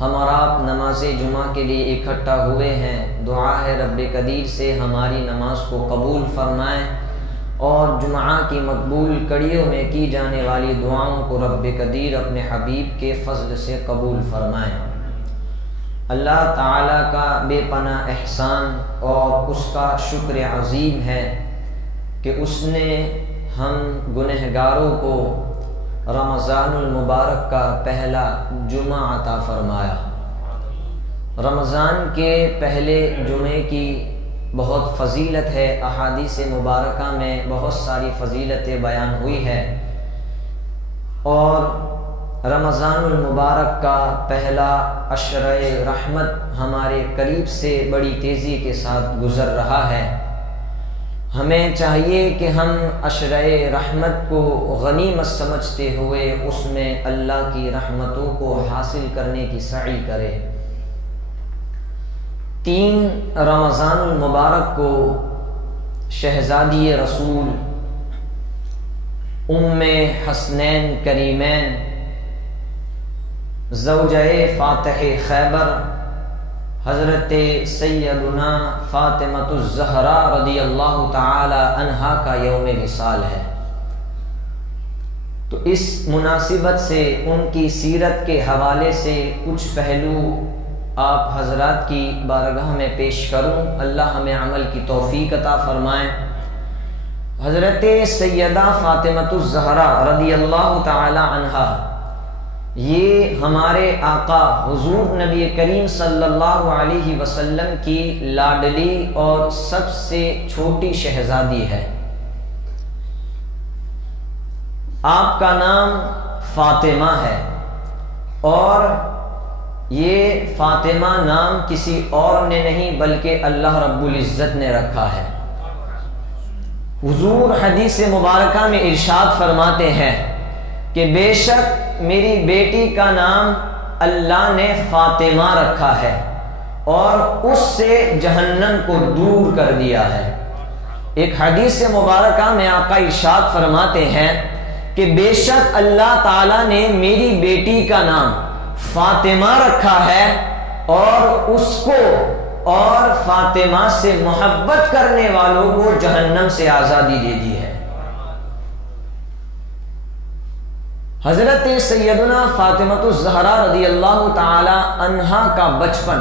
ہم اور آپ نماز جمعہ کے لیے اکٹھا ہوئے ہیں۔ دعا ہے رب قدیر سے ہماری نماز کو قبول فرمائیں اور جمعہ کی مقبول کڑیوں میں کی جانے والی دعاؤں کو رب قدیر اپنے حبیب کے فضل سے قبول فرمائیں۔ اللہ تعالیٰ کا بے پناہ احسان اور اس کا شکر عظیم ہے کہ اس نے ہم گنہگاروں کو رمضان المبارک کا پہلا جمعہ عطا فرمایا۔ رمضان کے پہلے جمعے کی بہت فضیلت ہے، احادیث مبارکہ میں بہت ساری فضیلتیں بیان ہوئی ہے، اور رمضان المبارک کا پہلا عشرہ رحمت ہمارے قریب سے بڑی تیزی کے ساتھ گزر رہا ہے۔ ہمیں چاہیے کہ ہم عشرہ رحمت کو غنیمت سمجھتے ہوئے اس میں اللہ کی رحمتوں کو حاصل کرنے کی سعی کریں۔ 3 رمضان المبارک کو شہزادی رسول ام حسنین کریمین زوجہ فاتح خیبر حضرت سیدنا فاطمہ الزہرا رضی اللہ تعالی عنہا کا یوم وصال ہے۔ تو اس مناسبت سے ان کی سیرت کے حوالے سے کچھ پہلو آپ حضرات کی بارگاہ میں پیش کروں، اللہ ہمیں عمل کی توفیق عطا فرمائے۔ حضرت سیدہ فاطمہ الزہرا رضی اللہ تعالی عنہا یہ ہمارے آقا حضور نبی کریم صلی اللہ علیہ وسلم کی لاڈلی اور سب سے چھوٹی شہزادی ہے۔ آپ کا نام فاطمہ ہے، اور یہ فاطمہ نام کسی اور نے نہیں بلکہ اللہ رب العزت نے رکھا ہے۔ حضور حدیث مبارکہ میں ارشاد فرماتے ہیں کہ بے شک میری بیٹی کا نام اللہ نے فاطمہ رکھا ہے اور اس سے جہنم کو دور کر دیا ہے۔ ایک حدیث مبارکہ میں آقا ارشاد فرماتے ہیں کہ بے شک اللہ تعالیٰ نے میری بیٹی کا نام فاطمہ رکھا ہے اور اس کو اور فاطمہ سے محبت کرنے والوں کو جہنم سے آزادی دے دی ہے۔ حضرت سیدنا فاطمہ الزہرا رضی اللہ تعالی عنہا کا بچپن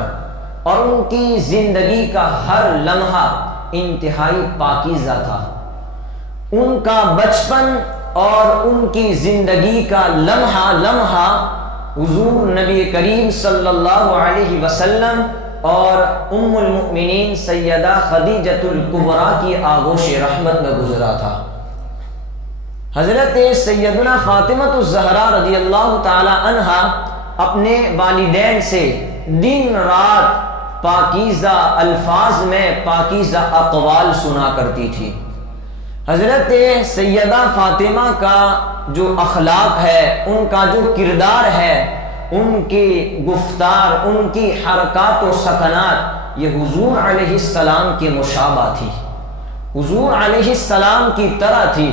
اور ان کی زندگی کا ہر لمحہ انتہائی پاکیزہ تھا۔ ان کا بچپن اور ان کی زندگی کا لمحہ لمحہ حضور نبی کریم صلی اللہ علیہ وسلم اور ام المؤمنین سیدہ خدیجہ الکبریٰ کی آغوش رحمت میں گزرا تھا۔ حضرت سیدنا فاطمہ الزہرا رضی اللہ تعالی عنہا اپنے والدین سے دن رات پاکیزہ الفاظ میں پاکیزہ اقوال سنا کرتی تھی۔ حضرت سیدہ فاطمہ کا جو اخلاق ہے، ان کا جو کردار ہے، ان کی گفتار، ان کی حرکات و سکنات یہ حضور علیہ السلام کی مشابہ تھی، حضور علیہ السلام کی طرح تھی۔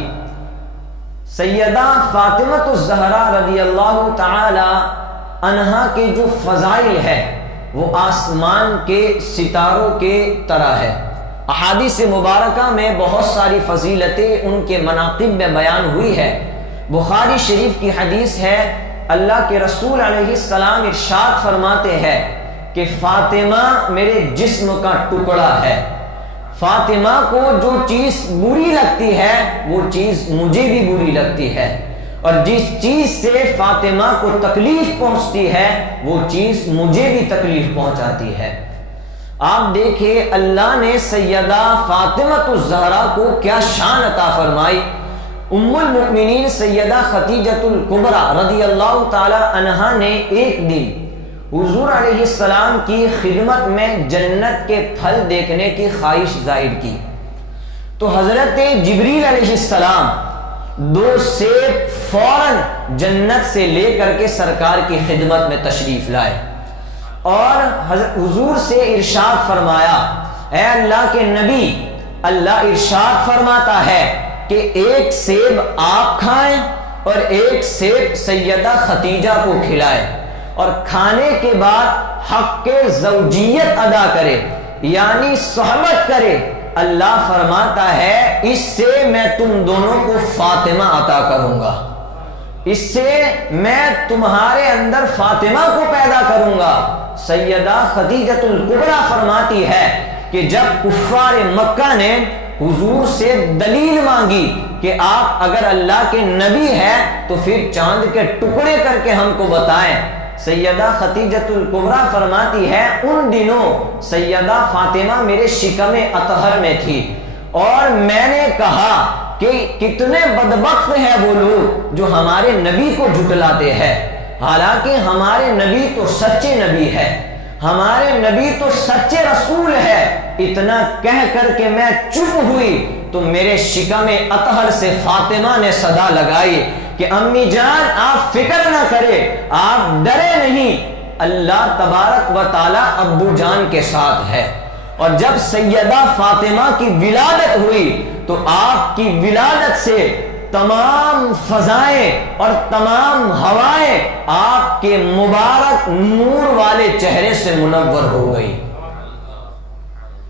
سیدہ فاطمہ الزہرا رضی اللہ تعالی عنہا کے جو فضائل ہے وہ آسمان کے ستاروں کے طرح ہے۔ احادیث مبارکہ میں بہت ساری فضیلتیں ان کے مناقب میں بیان ہوئی ہے۔ بخاری شریف کی حدیث ہے، اللہ کے رسول علیہ السلام ارشاد فرماتے ہیں کہ فاطمہ میرے جسم کا ٹکڑا ہے، فاطمہ کو جو چیز بری لگتی ہے وہ چیز مجھے بھی بری لگتی ہے، اور جس چیز سے فاطمہ کو تکلیف پہنچتی ہے وہ چیز مجھے بھی تکلیف پہنچاتی ہے۔ آپ دیکھیں اللہ نے سیدہ فاطمہ الزہرا کو کیا شان عطا فرمائی۔ ام المؤمنین سیدہ خدیجہ الکبریٰ رضی اللہ تعالی عنہا نے ایک دن حضور علیہ السلام کی خدمت میں جنت کے پھل دیکھنے کی خواہش ظاہر کی، تو حضرت جبریل علیہ السلام 2 سیب فوراً جنت سے لے کر کے سرکار کی خدمت میں تشریف لائے، اور حضور سے ارشاد فرمایا، اے اللہ کے نبی، اللہ ارشاد فرماتا ہے کہ ایک سیب آپ کھائیں اور ایک سیب سیدہ خدیجہ کو کھلائیں۔ اور کھانے کے بعد حق زوجیت ادا کرے یعنی صحبت کرے، اللہ فرماتا ہے اس سے میں تم دونوں کو فاطمہ عطا کروں گا، اس سے میں تمہارے اندر فاطمہ کو پیدا کروں گا۔ سیدہ خدیجۃ الکبریٰ فرماتی ہے کہ جب کفار مکہ نے حضور سے دلیل مانگی کہ آپ اگر اللہ کے نبی ہیں تو پھر چاند کے ٹکڑے کر کے ہم کو بتائیں، سیدہ خدیجۃ الکبریٰ فرماتی ہے ان دنوں سیدہ فاطمہ میرے شکم اطہر میں تھی اور میں نے کہا کہ کتنے بدبخت ہیں وہ لوگ جو ہمارے نبی کو جھٹلاتے ہیں، حالانکہ ہمارے نبی تو سچے نبی ہے، ہمارے نبی تو سچے رسول ہے۔ اتنا کہہ کر کے میں چپ ہوئی تو میرے شکم اطہر سے فاطمہ نے صدا لگائی کہ امی جان آپ فکر نہ کرے، آپ ڈرے نہیں، اللہ تبارک و تعالی ابو جان کے ساتھ ہے۔ اور جب سیدہ فاطمہ کی ولادت ہوئی تو آپ کی ولادت سے تمام فضائیں اور تمام ہوائیں آپ کے مبارک نور والے چہرے سے منور ہو گئی۔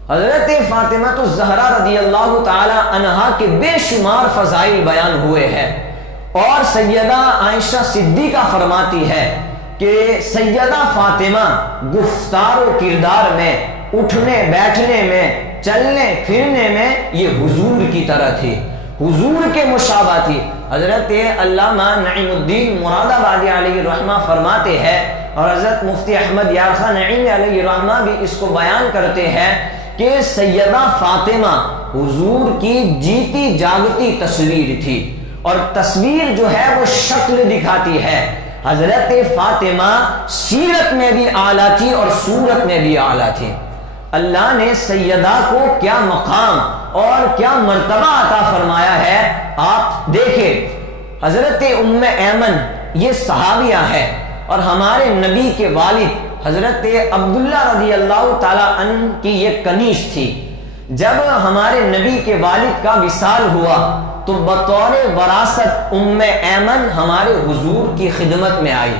حضرت فاطمہ الزہرا رضی اللہ تعالی عنہا کے بے شمار فضائل بیان ہوئے ہیں، اور سیدہ عائشہ صدیقہ فرماتی ہے کہ سیدہ فاطمہ گفتار و کردار میں، اٹھنے بیٹھنے میں، چلنے پھرنے میں یہ حضور کی طرح تھی، حضور کے مشابہ تھی۔ حضرت علامہ نعیم الدین مراد آبادی علیہ الرحمہ فرماتے ہیں، اور حضرت مفتی احمد یار خان نعیم علیہ الرحمہ بھی اس کو بیان کرتے ہیں کہ سیدہ فاطمہ حضور کی جیتی جاگتی تصویر تھی، اور تصویر جو ہے وہ شکل دکھاتی ہے۔ حضرت فاطمہ سیرت میں بھی اعلیٰ تھی اور صورت میں بھی اعلیٰ تھی۔ اللہ نے سیدہ کو کیا مقام اور کیا مرتبہ عطا فرمایا ہے، آپ دیکھیں۔ حضرت ام ایمن یہ صحابیہ ہے، اور ہمارے نبی کے والد حضرت عبداللہ رضی اللہ تعالی عنہ کی یہ کنیز تھی۔ جب ہمارے نبی کے والد کا وصال ہوا تو بطور وراثت ام ایمن ہمارے حضور کی خدمت میں آئی،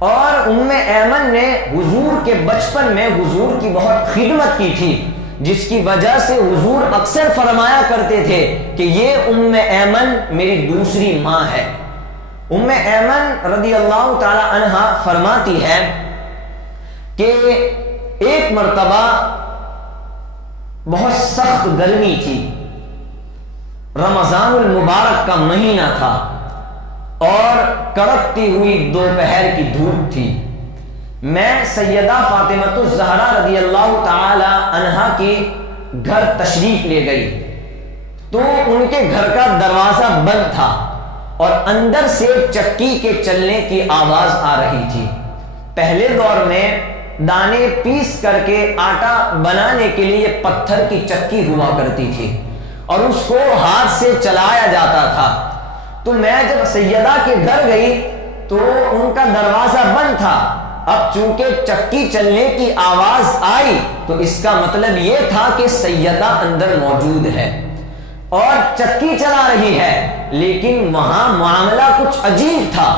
اور ام ایمن نے حضور کے بچپن میں حضور کی بہت خدمت کی تھی، جس کی وجہ سے حضور اکثر فرمایا کرتے تھے کہ یہ ام ایمن میری دوسری ماں ہے۔ ام ایمن رضی اللہ تعالی عنہا فرماتی ہے کہ ایک مرتبہ بہت سخت گرمی تھی، رمضان المبارک کا مہینہ تھا، اور کڑکتی ہوئی دوپہر کی دھوپ تھی۔ میں سیدہ فاطمہ الزہرا رضی اللہ تعالی عنہا کی گھر تشریف لے گئی تو ان کے گھر کا دروازہ بند تھا، اور اندر سے چکی کے چلنے کی آواز آ رہی تھی۔ پہلے دور میں دانے پیس کر کے آٹا بنانے کے لیے پتھر کی چکی ہوا کرتی تھی، اور اس کو ہاتھ سے چلایا جاتا تھا۔ تو میں جب سیدہ کے گھر گئی تو ان کا دروازہ بند تھا۔ اب چونکہ چکی چلنے کی آواز آئی تو اس کا مطلب یہ تھا کہ سیدہ اندر موجود ہے اور چکی چلا رہی ہے، لیکن وہاں معاملہ کچھ عجیب تھا،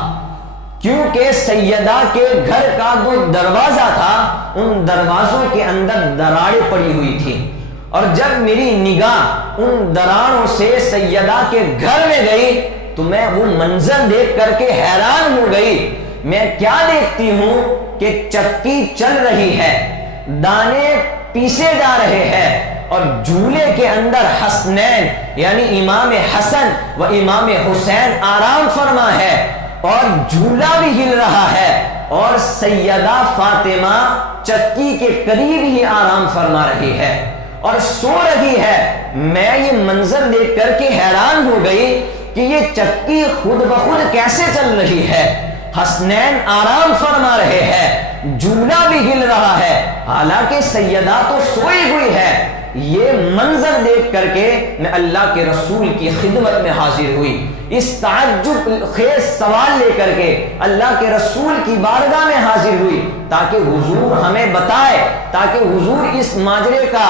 کیونکہ سیدہ کے گھر کا جو دروازہ تھا ان دروازوں کے اندر دراڑیں پڑی ہوئی تھی، اور جب میری نگاہ ان دراڑوں سے سیدہ کے گھر میں گئی تو میں وہ منظر دیکھ کر کے حیران ہو گئی۔ میں کیا دیکھتی ہوں کہ چکی چل رہی ہے، دانے پیسے جا رہے ہیں، اور جھولے کے اندر حسنین یعنی امام حسن و امام حسین آرام فرما ہے، اور جھولا بھی ہل رہا ہے، اور سیدہ فاطمہ چکی کے قریب ہی آرام فرما رہی ہے اور سو رہی ہے۔ میں یہ منظر دیکھ کر کے حیران ہو گئی کہ یہ چکی خود بخود کیسے چل رہی ہے، حسنین آرام فرما رہے ہیں، جھولا بھی ہل رہا ہے، حالانکہ سیدہ تو سوئی ہوئی ہے۔ یہ منظر دیکھ کر کے میں اللہ کے رسول کی خدمت میں حاضر ہوئی، اس تعجب خیز سوال لے کر کے اللہ کے رسول کی بارگاہ میں حاضر ہوئی تاکہ حضور ہمیں بتائے، تاکہ حضور اس ماجرے کا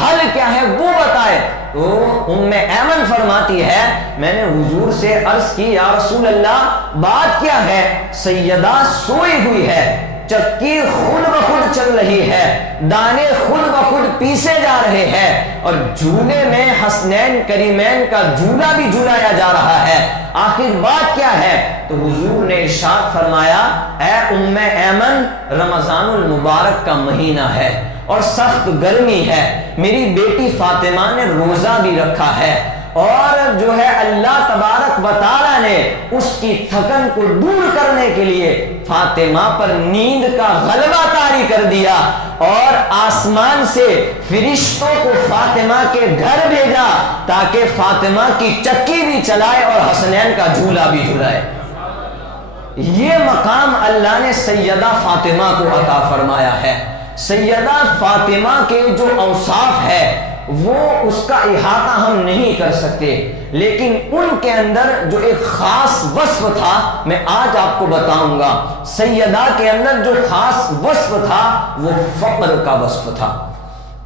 حل کیا ہے وہ بتائے۔ تو ایمن فرماتی ہے میں نے حضور سے عرض کی یا رسول اللہ بات کیا ہے؟ سیدہ سوئی ہوئی ہے، چکی خود بخود چل رہی ہے، دانے خود بخود پیسے جا رہے ہیں اور جھولے میں حسنین کریمین کا جھولا بھی جھلایا جا رہا ہے، آخر بات کیا ہے؟ تو حضور نے ارشاد فرمایا اے ایمن رمضان المبارک کا مہینہ ہے اور سخت گرمی ہے، میری بیٹی فاطمہ نے روزہ بھی رکھا ہے اور جو ہے اللہ تبارک و تعالی نے اس کی تھکن کو دور کرنے کے لیے فاطمہ پر نیند کا غلبہ طاری کر دیا اور آسمان سے فرشتوں کو فاطمہ کے گھر بھیجا تاکہ فاطمہ کی چکی بھی چلائے اور حسنین کا جھولا بھی جھلائے۔ یہ مقام اللہ نے سیدہ فاطمہ کو عطا فرمایا ہے۔ سیدہ فاطمہ کے جو اوصاف ہے وہ اس کا احاطہ ہم نہیں کر سکتے، لیکن ان کے اندر جو ایک خاص وصف تھا میں آج آپ کو بتاؤں گا۔ سیدہ کے اندر جو خاص وصف تھا وہ فقر کا وصف تھا۔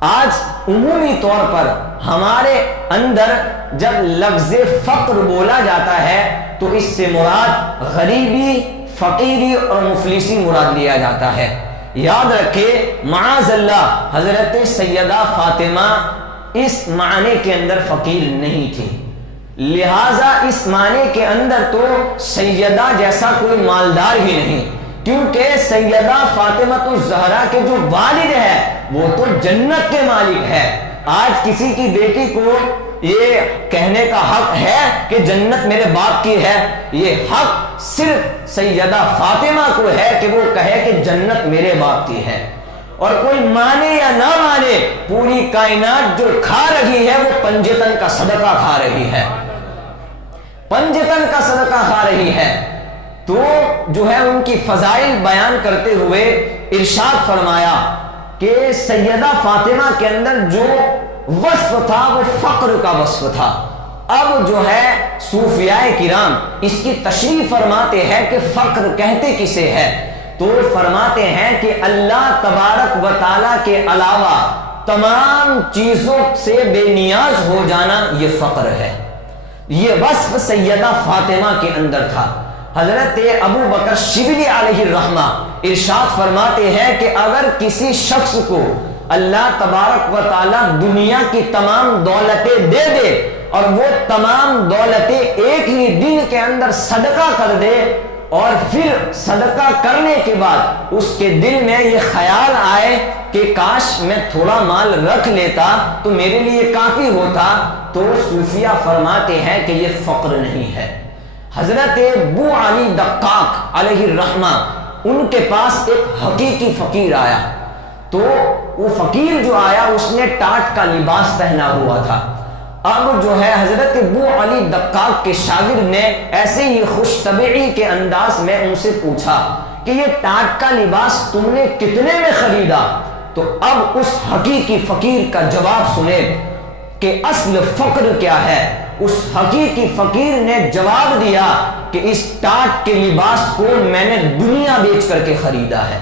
آج عمومی طور پر ہمارے اندر جب لفظ فقر بولا جاتا ہے تو اس سے مراد غریبی، فقیری اور مفلسی مراد لیا جاتا ہے۔ یاد رکھے معاذ اللہ حضرت سیدہ فاطمہ اس معنی کے اندر فقیر نہیں تھی، لہذا اس معنی کے اندر تو سیدہ جیسا کوئی مالدار ہی نہیں، کیونکہ سیدہ فاطمہ الزہرا کے جو والد ہے وہ تو جنت کے مالک ہے۔ آج کسی کی بیٹی کو یہ کہنے کا حق ہے کہ جنت میرے باپ کی ہے، یہ حق صرف سیدہ فاطمہ کو ہے کہ وہ کہے کہ جنت میرے باپ کی ہے، اور کوئی مانے یا نہ مانے پوری کائنات جو کھا رہی ہے وہ پنجتن کا صدقہ کھا رہی ہے، پنجتن کا صدقہ کھا رہی ہے۔ تو جو ہے ان کی فضائل بیان کرتے ہوئے ارشاد فرمایا کہ سیدہ فاطمہ کے اندر جو وصف تھا وہ فقر کا وصف تھا۔ اب جو ہے صوفیاء کرام اس کی تشریح فرماتے ہیں کہ فقر کہتے کسے ہے، تو فرماتے ہیں کہ اللہ تبارک و تعالیٰ کے علاوہ تمام چیزوں سے بے نیاز ہو جانا یہ فقر ہے۔ یہ وصف سیدہ فاطمہ کے اندر تھا۔ حضرت ابو بکر شبلی علیہ الرحمہ ارشاد فرماتے ہیں کہ اگر کسی شخص کو اللہ تبارک و تعالیٰ دنیا کی تمام دولتیں دے دے اور وہ تمام دولتیں ایک ہی دن کے اندر صدقہ کر دے اور پھر صدقہ کرنے کے بعد اس کے دل میں یہ خیال آئے کہ کاش میں تھوڑا مال رکھ لیتا تو میرے لیے کافی ہوتا، تو صوفیہ فرماتے ہیں کہ یہ فقر نہیں ہے۔ حضرت ابو علی دقاق علیہ الرحمہ ان کے پاس ایک حقیقی فقیر آیا، تو وہ فقیر جو آیا اس نے ٹاٹ کا لباس پہنا ہوا تھا۔ اب جو ہے حضرت ابو علی دقاق کے شاگرد نے ایسے ہی خوش طبعی کے انداز میں ان سے پوچھا کہ یہ ٹاٹ کا لباس تم نے کتنے میں خریدا؟ تو اب اس حقیقی فقیر کا جواب سنیں کہ اصل فقر کیا ہے۔ اس حقیقی فقیر نے جواب دیا کہ اس ٹاٹ کے لباس کو میں نے دنیا بیچ کر کے خریدا ہے،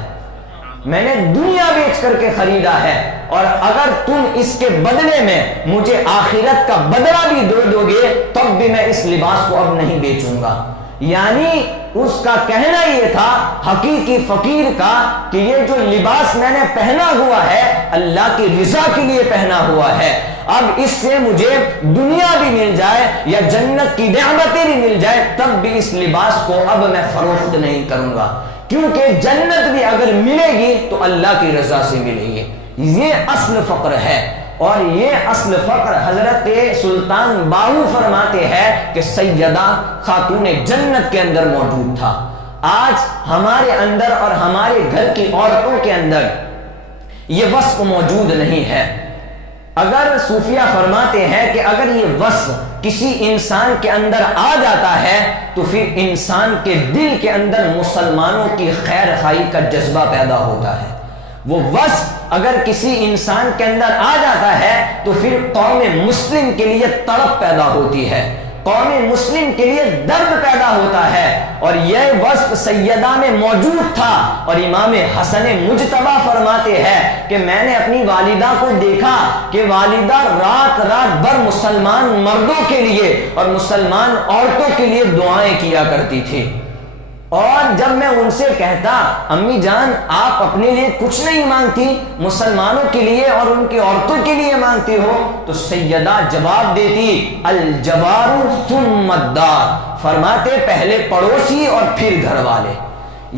میں نے دنیا بیچ کر کے خریدا ہے، اور اگر تم اس کے بدلے میں مجھے آخرت کا بدلہ بھی دو گے تب بھی میں اس لباس کو اب نہیں بیچوں گا۔ یعنی اس کا کہنا یہ تھا حقیقی فقیر کا کہ یہ جو لباس میں نے پہنا ہوا ہے اللہ کی رضا کے لیے پہنا ہوا ہے، اب اس سے مجھے دنیا بھی مل جائے یا جنت کی نعمتیں بھی مل جائے تب بھی اس لباس کو اب میں فروخت نہیں کروں گا، کیونکہ جنت بھی اگر ملے گی تو اللہ کی رضا سے ملے گی۔ یہ اصل فقر ہے، اور یہ اصل فقر حضرت سلطان باہو فرماتے ہیں کہ سیدہ خاتون جنت کے اندر موجود تھا۔ آج ہمارے اندر اور ہمارے گھر کی عورتوں کے اندر یہ وصف موجود نہیں ہے۔ اگر صوفیہ فرماتے ہیں کہ اگر یہ وصف کسی انسان کے اندر آ جاتا ہے تو پھر انسان کے دل کے اندر مسلمانوں کی خیر خواہی کا جذبہ پیدا ہوتا ہے۔ وہ وصف اگر کسی انسان کے اندر آ جاتا ہے تو پھر قوم مسلم کے لیے تڑپ پیدا ہوتی ہے، قوم مسلم کے لیے درد پیدا ہوتا ہے، اور یہ وصف سیدہ میں موجود تھا۔ اور امام حسن مجتبی فرماتے ہیں کہ میں نے اپنی والدہ کو دیکھا کہ والدہ رات رات بھر مسلمان مردوں کے لیے اور مسلمان عورتوں کے لیے دعائیں کیا کرتی تھی، اور جب میں ان سے کہتا امی جان آپ اپنے لیے کچھ نہیں مانگتی، مسلمانوں کے لیے اور ان کی عورتوں کے لیے مانگتی ہو، تو سیدہ جواب دیتی الجوار ثم الدار، فرماتے پہلے پڑوسی اور پھر گھر والے۔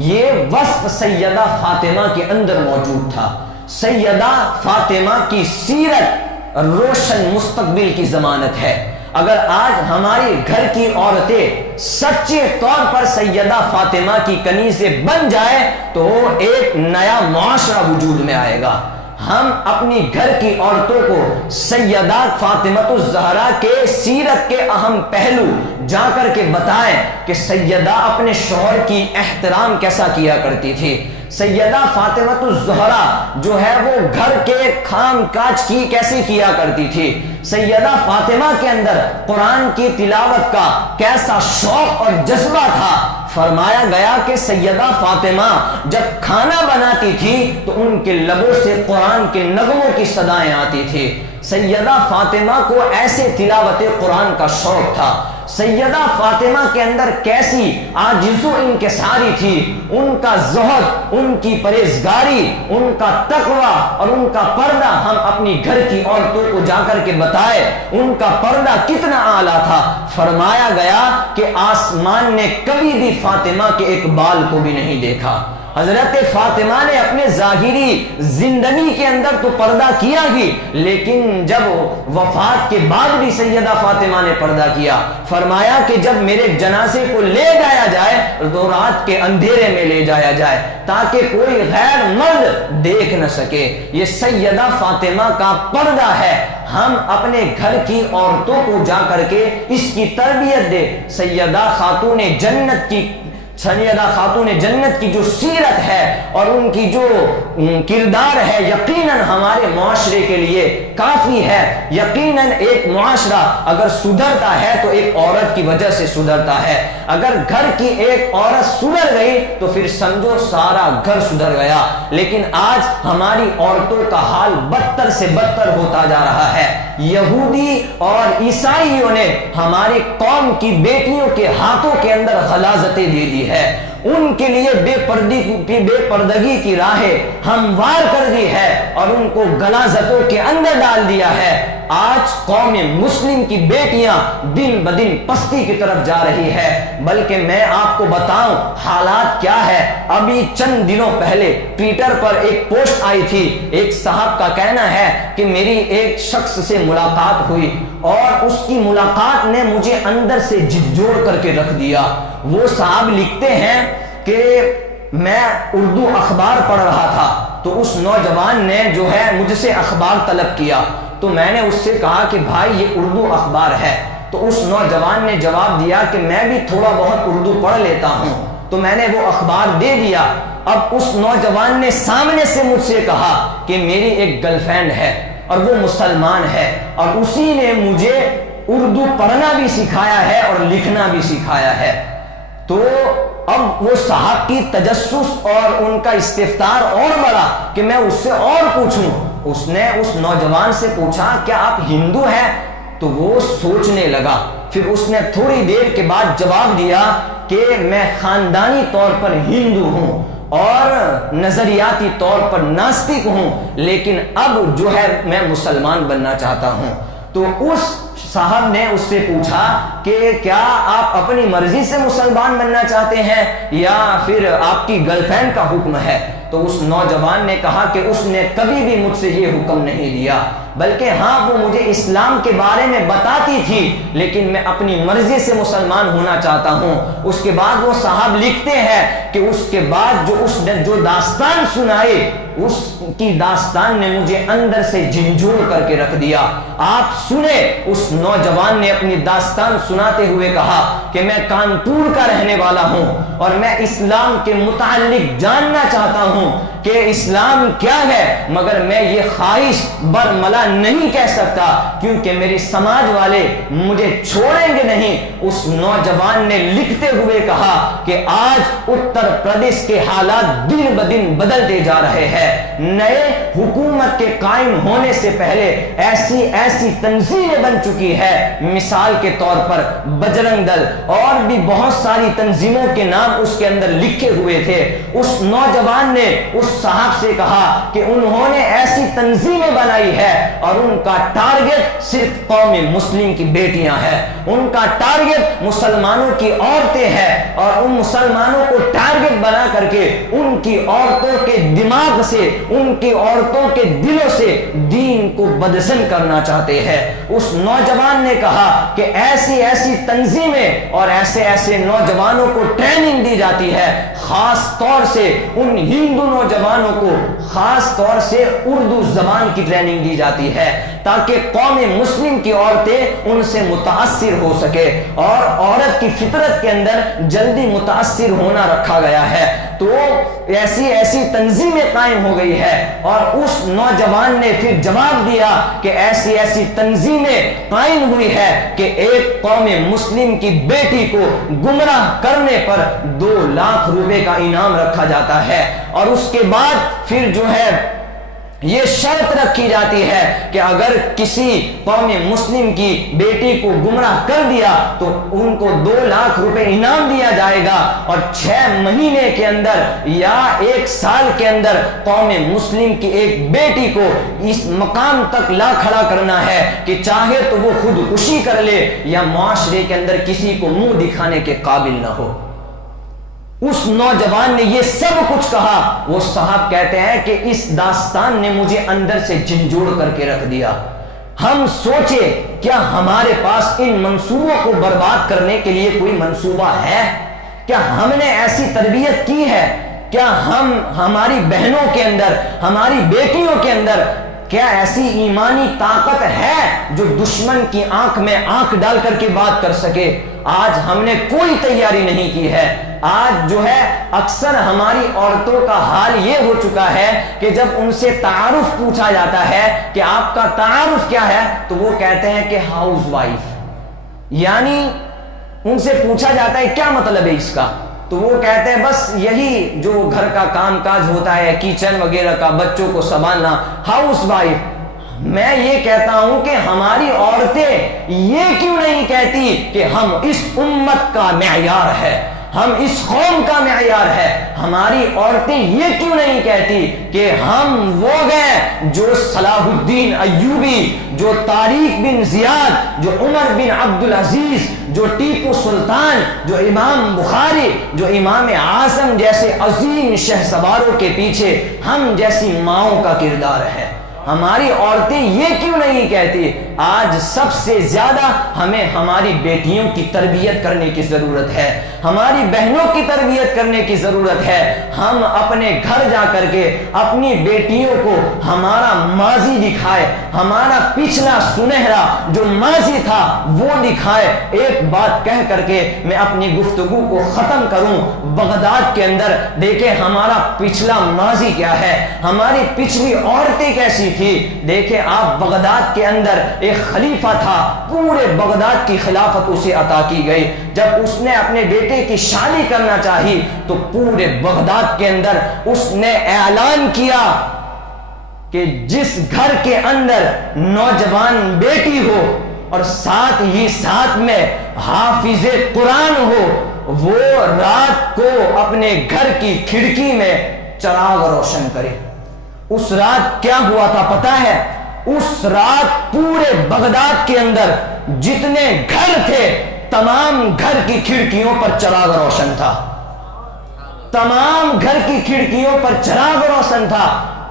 یہ وصف سیدہ فاطمہ کے اندر موجود تھا۔ سیدہ فاطمہ کی سیرت روشن مستقبل کی ضمانت ہے۔ اگر آج ہماری گھر کی عورتیں سچے طور پر سیدہ فاطمہ کی کنیزیں بن جائے تو ایک نیا معاشرہ وجود میں آئے گا۔ ہم اپنی گھر کی عورتوں کو سیدہ فاطمہ الزہرا کے سیرت کے اہم پہلو جا کر کے بتائیں کہ سیدہ اپنے شوہر کی احترام کیسا کیا کرتی تھی، سیدہ فاطمہ الزہرا جو ہے وہ گھر کے کام کاج کی کیسے کیا کرتی تھی، سیدہ فاطمہ کے اندر قرآن کی تلاوت کا کیسا شوق اور جذبہ تھا۔ فرمایا گیا کہ سیدہ فاطمہ جب کھانا بناتی تھی تو ان کے لبوں سے قرآن کے نغموں کی صدائیں آتی تھی۔ سیدہ فاطمہ کو ایسے تلاوت قرآن کا شوق تھا۔ سیدہ فاطمہ کے اندر کیسی عاجز و انکساری تھی، ان کا زہد، ان کی پرہیزگاری، ان کا تقوی اور ان کا پردہ ہم اپنی گھر کی عورتوں کو جا کر کے بتائے ان کا پردہ کتنا اعلیٰ تھا۔ فرمایا گیا کہ آسمان نے کبھی بھی فاطمہ کے ایک بال کو بھی نہیں دیکھا۔ حضرت فاطمہ نے اپنے ظاہری زندگی کے اندر تو پردہ کیا ہی، لیکن جب وفات کے بعد بھی سیدہ فاطمہ نے پردہ کیا۔ فرمایا کہ جب میرے جنازے کو لے جایا جائے تو رات کے اندھیرے میں لے جایا جائے تاکہ کوئی غیر مرد دیکھ نہ سکے۔ یہ سیدہ فاطمہ کا پردہ ہے۔ ہم اپنے گھر کی عورتوں کو جا کر کے اس کی تربیت دے۔ سیدہ خاتون جنت کی جو سیرت ہے اور ان کی جو کردار ہے یقیناً ہمارے معاشرے کے لیے کافی ہے۔ یقیناً ایک معاشرہ اگر سدھرتا ہے تو ایک عورت کی وجہ سے سدھرتا ہے۔ اگر گھر کی ایک عورت سدھر گئی تو پھر سمجھو سارا گھر سدھر گیا۔ لیکن آج ہماری عورتوں کا حال بدتر سے بدتر ہوتا جا رہا ہے۔ یہودی اور عیسائیوں نے ہماری قوم کی بیٹیوں کے ہاتھوں کے اندر غلاظتیں دے دی ہے، ان کے لیے بے پردگی کی راہیں ہموار کر دی ہے اور ان کو غلاظتوں کے اندر ڈال دیا ہے۔ آج قوم مسلم کی بیٹیاں دن بدن پستی کی طرف جا رہی ہے۔ بلکہ میں آپ کو بتاؤں حالات کیا ہے۔ ابھی چند دنوں پہلے ٹویٹر پر ایک پوسٹ آئی تھی، ایک صاحب کا کہنا ہے کہ میری ایک شخص سے ملاقات ہوئی اور اس کی ملاقات نے مجھے اندر سے جھنجھوڑ کر کے رکھ دیا۔ وہ صاحب لکھتے ہیں کہ میں اردو اخبار پڑھ رہا تھا تو اس نوجوان نے جو ہے مجھ سے اخبار طلب کیا، تو میں نے اس سے کہا کہ بھائی یہ اردو اخبار ہے۔ تو اس نوجوان نے جواب دیا کہ میں بھی تھوڑا بہت اردو پڑھ لیتا ہوں، تو میں نے وہ اخبار دے دیا۔ اب اس نوجوان نے سامنے سے مجھ سے کہا کہ میری ایک گرل فرینڈ ہے اور وہ مسلمان ہے اور اسی نے مجھے اردو پڑھنا بھی سکھایا ہے اور لکھنا بھی سکھایا ہے۔ تو اب وہ صاحب کی تجسس اور ان کا استفسار اور بڑھا کہ میں اس سے اور پوچھوں۔ اس نے اس نوجوان سے پوچھا کیا آپ ہندو ہیں؟ تو وہ سوچنے لگا، پھر اس نے تھوڑی دیر کے بعد جواب دیا کہ میں خاندانی طور پر ہندو ہوں اور نظریاتی طور پر ناستک ہوں، لیکن اب جو ہے میں مسلمان بننا چاہتا ہوں۔ تو اس صاحب نے اس سے پوچھا کہ کیا آپ اپنی مرضی سے مسلمان بننا چاہتے ہیں یا پھر آپ کی گرل فرینڈ کا حکم ہے؟ تو اس نوجوان نے کہا کہ اس نے کبھی بھی مجھ سے یہ حکم نہیں دیا، بلکہ ہاں وہ مجھے اسلام کے بارے میں بتاتی تھی لیکن میں اپنی مرضی سے مسلمان ہونا چاہتا ہوں۔ اس کے بعد وہ صاحب لکھتے ہیں کہ اس کے بعد جو اس نے جو داستان سنائی اس کی داستان نے مجھے اندر سے جھنجھوڑ کر کے رکھ دیا۔ آپ سنیں اس اس نوجوان نے اپنی داستان سناتے ہوئے کہا کہ میں کانپور کا رہنے والا ہوں اور میں اسلام کے متعلق جاننا چاہتا ہوں کہ اسلام کیا ہے، مگر میں یہ خواہش برملا نہیں کہہ سکتا کیونکہ میری سماج والے مجھے چھوڑیں گے نہیں۔ اس نوجوان نے لکھتے ہوئے کہا کہ آج اتر پردیش کے حالات دن بدن بدلتے جا رہے ہیں، نئے حکومت کے قائم ہونے سے پہلے ایسی تنظیمیں بن چکی ہے، مثال کے طور پر بجرنگ دل اور بھی بہت ساری تنظیموں کے نام اس کے اندر لکھے ہوئے تھے۔ اس نوجوان نے اس صاحب سے کہا کہ انہوں نے ایسی تنظیمیں بنائی ہے اور ان کا ٹارگٹ صرف قوم مسلم کی بیٹیاں ہیں، ان کا ٹارگٹ مسلمانوں کی عورتیں ہیں اور ان مسلمانوں کو ٹارگٹ بنا کر کے ان کی عورتوں کے دماغ سے، ان کی عورتوں کے دلوں سے دین کو بدزن کرنا چاہتے ہیں۔ اس نوجوان نے کہا کہ ایسی تنظیمیں اور ایسے نوجوانوں کو ٹریننگ دی جاتی ہے، خاص طور سے ان ہندو نوجوانوں کو خاص طور سے اردو زبان کی ٹریننگ دی جاتی ہے تاکہ قوم مسلم کی عورتیں ان سے متاثر ہو سکے، اور عورت کی فطرت کے اندر جلدی متاثر ہونا رکھا گیا ہے۔ تو ایسی تنظیمیں قائم ہو گئی ہے، اور اس نوجوان نے پھر جواب دیا کہ ایسی تنظیمیں قائم ہوئی ہے کہ ایک قوم مسلم کی بیٹی کو گمراہ کرنے پر 2 لاکھ روپے کا انعام رکھا جاتا ہے، اور اس کے بعد پھر جو ہے یہ شرط رکھی جاتی ہے کہ اگر کسی قوم مسلم کی بیٹی کو گمراہ کر دیا تو ان کو 2 لاکھ روپے انعام دیا جائے گا، اور 6 مہینے کے اندر یا 1 سال کے اندر قوم مسلم کی ایک بیٹی کو اس مقام تک لا کھڑا کرنا ہے کہ چاہے تو وہ خودکشی کر لے یا معاشرے کے اندر کسی کو منہ دکھانے کے قابل نہ ہو۔ اس نوجوان نے یہ سب کچھ کہا۔ وہ صاحب کہتے ہیں کہ اس داستان نے مجھے اندر سے جھنجھوڑ کر کے رکھ دیا۔ ہم سوچے کیا ہمارے پاس ان منصوبوں کو برباد کرنے کے لیے کوئی منصوبہ ہے؟ کیا ہم نے ایسی تربیت کی ہے؟ کیا ہماری بہنوں کے اندر، ہماری بیٹیوں کے اندر کیا ایسی ایمانی طاقت ہے جو دشمن کی آنکھ میں آنکھ ڈال کر کے بات کر سکے؟ آج ہم نے کوئی تیاری نہیں کی ہے۔ آج جو ہے اکثر ہماری عورتوں کا حال یہ ہو چکا ہے کہ جب ان سے تعارف پوچھا جاتا ہے کہ آپ کا تعارف کیا ہے تو وہ کہتے ہیں کہ ہاؤس وائف، یعنی ان سے پوچھا جاتا ہے کیا مطلب ہے اس کا، تو وہ کہتے ہیں بس یہی جو گھر کا کام کاج ہوتا ہے، کچن وغیرہ کا، بچوں کو سنبھالنا، ہاؤس وائف۔ میں یہ کہتا ہوں کہ ہماری عورتیں یہ کیوں نہیں کہتی کہ ہم اس امت کا معیار ہے، ہم اس قوم کا معیار ہے؟ ہماری عورتیں یہ کیوں نہیں کہتی کہ ہم وہ گئے جو صلاح الدین ایوبی، جو طارق بن زیاد، جو عمر بن عبدالعزیز، جو ٹیپو سلطان، جو امام بخاری، جو امام اعظم جیسے عظیم شہسواروں کے پیچھے ہم جیسی ماؤں کا کردار ہے؟ ہماری عورتیں یہ کیوں نہیں کہتی؟ آج سب سے زیادہ ہمیں ہماری بیٹیوں کی تربیت کرنے کی ضرورت ہے، ہماری بہنوں کی تربیت کرنے کی ضرورت ہے۔ ہم اپنے گھر جا کر کے اپنی بیٹیوں کو ہمارا ماضی دکھائے، ہمارا پچھلا سنہرا جو ماضی تھا وہ دکھائے۔ ایک بات کہہ کر کے میں اپنی گفتگو کو ختم کروں۔ بغداد کے اندر دیکھیں ہمارا پچھلا ماضی کیا ہے، ہماری پچھلی عورتیں کیسی تھی۔ دیکھیں آپ بغداد کے اندر ایک خلیفہ تھا، پورے بغداد کی خلافت اسے عطا کی گئی۔ جب اس نے اپنے بیٹے کی شادی کرنا چاہی تو پورے بغداد کے اندر اس نے اعلان کیا کہ جس گھر کے اندر نوجوان بیٹی ہو اور ساتھ ہی ساتھ میں حافظ قرآن ہو، وہ رات کو اپنے گھر کی کھڑکی میں چراغ روشن کرے۔ اس رات کیا ہوا تھا پتہ ہے؟ اس رات پورے بغداد کے اندر جتنے گھر تھے تمام گھر کی کھڑکیوں پر چراغ روشن تھا، تمام گھر کی کھڑکیوں پر چراغ روشن تھا۔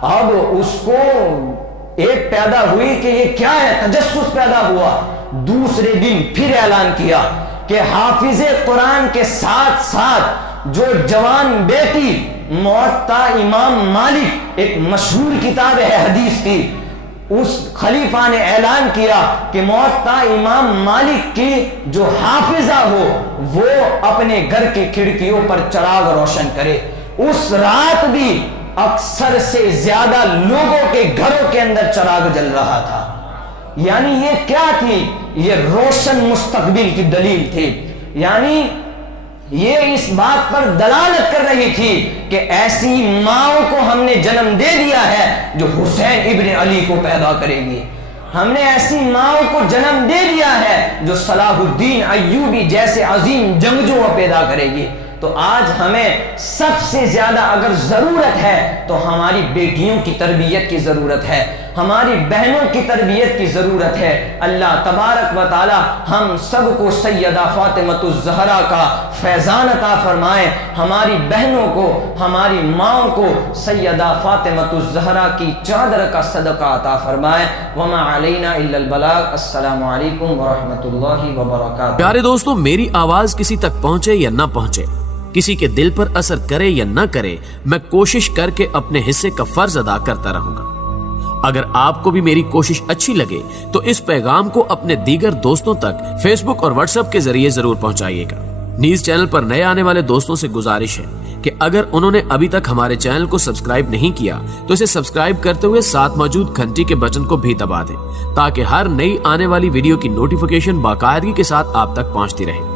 اب اس کو ایک پیدا ہوئی کہ یہ کیا ہے، تجسس پیدا ہوا۔ دوسرے دن پھر اعلان کیا کہ حافظ قرآن کے ساتھ ساتھ جو جوان بیٹی، موطا امام مالک ایک مشہور کتاب ہے حدیث کی، اس خلیفہ نے اعلان کیا کہ موطا امام مالک کی جو حافظہ ہو وہ اپنے گھر کی کھڑکیوں پر چراغ روشن کرے۔ اس رات بھی اکثر سے زیادہ لوگوں کے گھروں کے اندر چراغ جل رہا تھا۔ یعنی یہ کیا تھی؟ یہ روشن مستقبل کی دلیل تھی، یعنی یہ اس بات پر دلالت کر رہی تھی کہ ایسی ماؤں کو ہم نے جنم دے دیا ہے جو حسین ابن علی کو پیدا کرے گی۔ ہم نے ایسی ماؤں کو جنم دے دیا ہے جو صلاح الدین ایوبی جیسے عظیم جنگجو پیدا کرے گی۔ تو آج ہمیں سب سے زیادہ اگر ضرورت ہے تو ہماری بیٹیوں کی تربیت کی ضرورت ہے، ہماری بہنوں کی تربیت کی ضرورت ہے۔ اللہ تبارک و تعالی ہم سب کو سیدہ فاطمۃ الزہرا کا فیضان عطا فرمائے، ہماری بہنوں کو، ہماری ماؤں کو سیدہ فاطمۃ الزہرا کی چادر کا صدقہ عطا فرمائے۔ وما علینا الا البلاغ۔ السلام علیکم ورحمۃ اللہ وبرکاتہ۔ پیارے دوستوں، میری آواز کسی تک پہنچے یا نہ پہنچے، کسی کے دل پر اثر کرے یا نہ کرے، میں کوشش کر کے اپنے حصے کا فرض ادا کرتا رہوں گا۔ اگر آپ کو بھی میری کوشش اچھی لگے تو اس پیغام کو اپنے دیگر دوستوں تک فیس بک اور واٹس ایپ کے ذریعے ضرور پہنچائیے گا۔ نیز چینل پر نئے آنے والے دوستوں سے گزارش ہے کہ اگر انہوں نے ابھی تک ہمارے چینل کو سبسکرائب نہیں کیا تو اسے سبسکرائب کرتے ہوئے ساتھ موجود گھنٹی کے بٹن کو بھی دبا دیں تاکہ ہر نئی آنے والی ویڈیو کی نوٹیفیکیشن باقاعدگی کے ساتھ آپ تک پہنچتی رہے۔